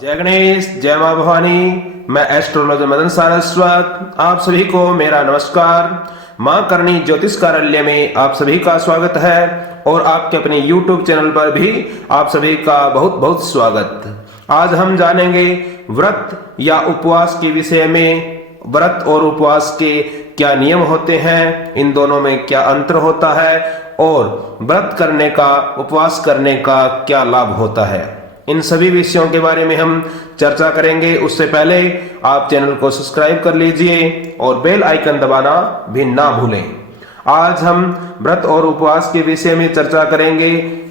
जय गणेश, जय मां भवानी। मैं एस्ट्रोलॉजर मदन सारस्वत, आप सभी को मेरा नमस्कार। मां करणी ज्योतिष कार्यालय में आप सभी का स्वागत है और आपके अपने YouTube चैनल पर भी आप सभी का बहुत बहुत स्वागत। आज हम जानेंगे व्रत या उपवास के विषय में। व्रत और उपवास के क्या नियम होते हैं, इन दोनों में क्या अंतर होता है और व्रत करने का, उपवास करने का क्या लाभ होता है, इन सभी विषयों के बारे में हम चर्चा करेंगे। उससे पहले आप चैनल को सब्सक्राइब कर लीजिए और बेल आइकन दबाना भी ना भूलें। आज हम व्रत और उपवास के विषय में चर्चा करेंगे।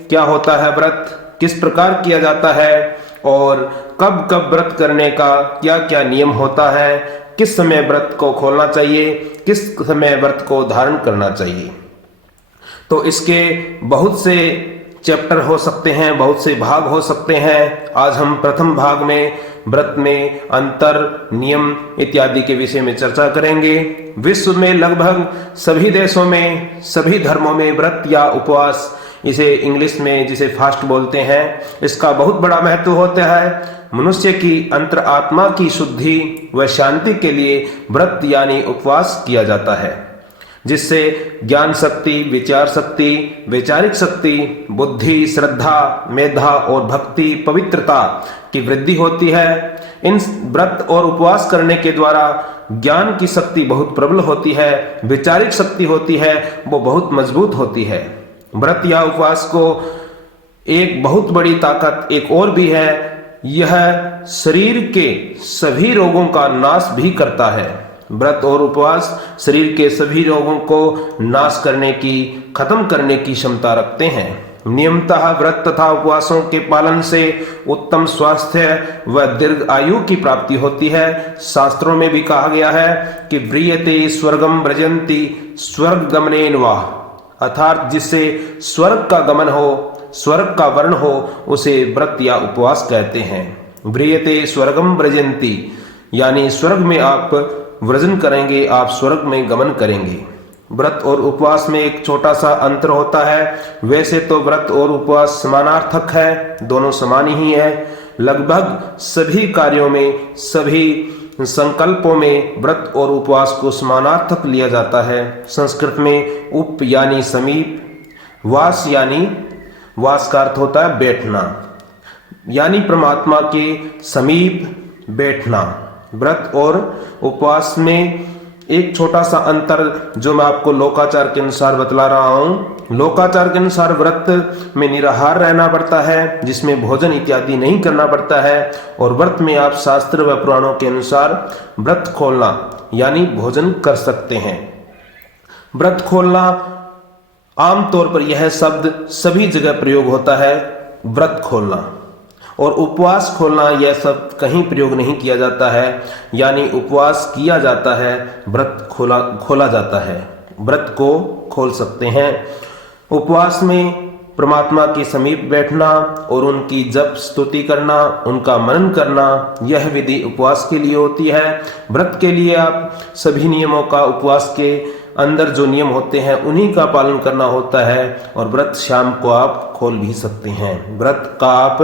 क्या होता है व्रत, किस प्रकार किया जाता है और कब कब व्रत करने का क्या क्या नियम होता है, किस समय व्रत को खोलना चाहिए, किस समय व्रत को धारण करना चाहिए। तो इसके बहुत से चैप्टर हो सकते हैं, बहुत से भाग हो सकते हैं। आज हम प्रथम भाग में व्रत में अंतर, नियम इत्यादि के विषय में चर्चा करेंगे। विश्व में लगभग सभी देशों में, सभी धर्मों में व्रत या उपवास, इसे इंग्लिश में जिसे फास्ट बोलते हैं, इसका बहुत बड़ा महत्व होता है। मनुष्य की अंतर आत्मा की शुद्धि व शांति के लिए व्रत यानी उपवास किया जाता है, जिससे ज्ञान शक्ति, विचार शक्ति, वैचारिक शक्ति, बुद्धि, श्रद्धा, मेधा और भक्ति, पवित्रता की वृद्धि होती है। इन व्रत और उपवास करने के द्वारा ज्ञान की शक्ति बहुत प्रबल होती है, वैचारिक शक्ति होती है, वो बहुत मजबूत होती है। व्रत या उपवास को एक बहुत बड़ी ताकत एक और भी है, यह शरीर के सभी रोगों का नाश भी करता है। व्रत और उपवास शरीर के सभी रोगों को नाश करने की, खत्म करने की क्षमता रखते हैं। नियमतः व्रत तथा उपवासों के पालन से उत्तम स्वास्थ्य व दीर्घ आयु की प्राप्ति होती है। शास्त्रों में भी कहा गया है कि व्रियते स्वर्गम व्रजंती स्वर्ग गमनेन वाह, अर्थात जिससे स्वर्ग का गमन हो, स्वर्ग का वर्ण हो, उसे व्रत या उपवास कहते हैं। व्रियते स्वर्गम व्रजंती यानी स्वर्ग में आप व्रजन करेंगे, आप स्वर्ग में गमन करेंगे। व्रत और उपवास में एक छोटा सा अंतर होता है। वैसे तो व्रत और उपवास समानार्थक है, दोनों समान ही है। लगभग सभी कार्यों में, सभी संकल्पों में व्रत और उपवास को समानार्थक लिया जाता है। संस्कृत में उप यानी समीप, वास यानी, वास का अर्थ होता है बैठना, यानी परमात्मा के समीप बैठना। व्रत और उपवास में एक छोटा सा अंतर जो मैं आपको लोकाचार के अनुसार बतला रहा हूं। लोकाचार के अनुसार व्रत में निराहार रहना पड़ता है, जिसमें भोजन इत्यादि नहीं करना पड़ता है, और व्रत में आप शास्त्र व पुराणों के अनुसार व्रत खोलना यानी भोजन कर सकते हैं। व्रत खोलना आमतौर पर यह शब्द सभी जगह प्रयोग होता है, व्रत खोलना, और उपवास खोलना यह सब कहीं प्रयोग नहीं किया जाता है, यानी उपवास किया जाता है, व्रत खोला जाता है। व्रत को खोल सकते हैं। उपवास में परमात्मा के समीप बैठना और उनकी जप स्तुति करना, उनका मनन करना, यह विधि उपवास के लिए होती है। व्रत के लिए आप सभी नियमों का, उपवास के अंदर जो नियम होते हैं उन्हीं का पालन करना होता है, और व्रत शाम को आप खोल भी सकते हैं। व्रत का आप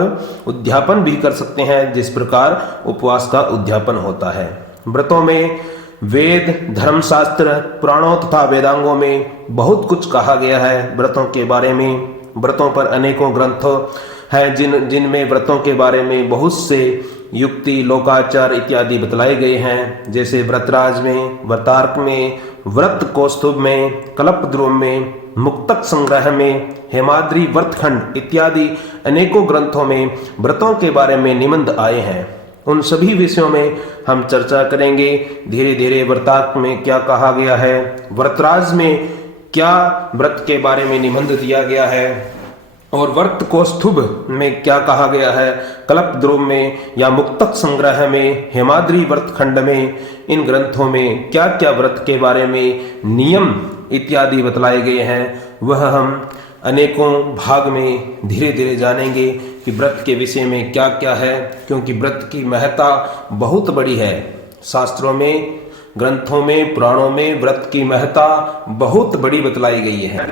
उद्यापन भी कर सकते हैं, जिस प्रकार उपवास का उद्यापन होता है। व्रतों में वेद, धर्मशास्त्र, पुराणों तथा वेदांगों में बहुत कुछ कहा गया है व्रतों के बारे में। व्रतों पर अनेकों ग्रंथ हैं जिनमें व्रतों के बारे में बहुत से युक्ति, लोकाचार इत्यादि बतलाए गए हैं, जैसे व्रतराज में, व्रतार्क में, व्रत कौस्तुभ में, कल्पद्रुम में, मुक्तक संग्रह में, हेमाद्री व्रतखंड इत्यादि अनेकों ग्रंथों में व्रतों के बारे में निबंध आए हैं। उन सभी विषयों में हम चर्चा करेंगे धीरे धीरे। व्रतार्क में क्या कहा गया है, व्रतराज में क्या व्रत के बारे में निबंध दिया गया है, और व्रत कौस्तुभ में क्या कहा गया है, कल्पद्रुम में या मुक्तक संग्रह में, हेमाद्री व्रतखंड में, इन ग्रंथों में क्या क्या व्रत के बारे में नियम इत्यादि बतलाए गए हैं, वह हम अनेकों भाग में धीरे धीरे जानेंगे कि व्रत के विषय में क्या क्या है, क्योंकि व्रत की महत्ता बहुत बड़ी है। शास्त्रों में, ग्रंथों में, पुराणों में व्रत की महत्ता बहुत बड़ी बतलाई गई है।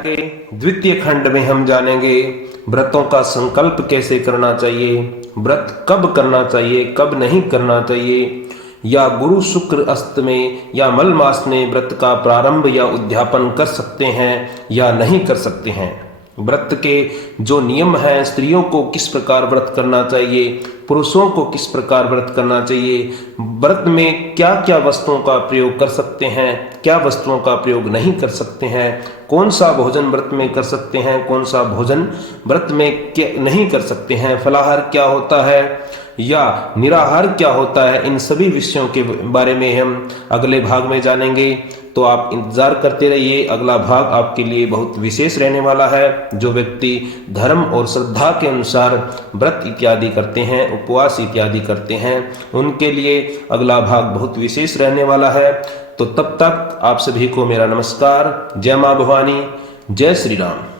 द्वितीय खंड में हम जानेंगे व्रतों का संकल्प कैसे करना चाहिए, व्रत कब करना चाहिए, कब नहीं करना चाहिए, या गुरु शुक्र अष्टमी या मल मास में व्रत का प्रारंभ या उद्यापन कर सकते हैं या नहीं कर सकते हैं। व्रत के जो नियम हैं, स्त्रियों को किस प्रकार व्रत करना चाहिए, पुरुषों को किस प्रकार व्रत करना चाहिए, व्रत में क्या क्या वस्तुओं का प्रयोग कर सकते हैं, क्या वस्तुओं का प्रयोग नहीं कर सकते हैं, कौन सा भोजन व्रत में कर सकते हैं, कौन सा भोजन व्रत में नहीं कर सकते हैं, फलाहार क्या होता है या निराहार क्या होता है, इन सभी विषयों के बारे में हम अगले भाग में जानेंगे। तो आप इंतजार करते रहिए, अगला भाग आपके लिए बहुत विशेष रहने वाला है। जो व्यक्ति धर्म और श्रद्धा के अनुसार व्रत इत्यादि करते हैं, उपवास इत्यादि करते हैं, उनके लिए अगला भाग बहुत विशेष रहने वाला है। तो तब तक आप सभी को मेरा नमस्कार। जय मां भवानी, जय श्री राम।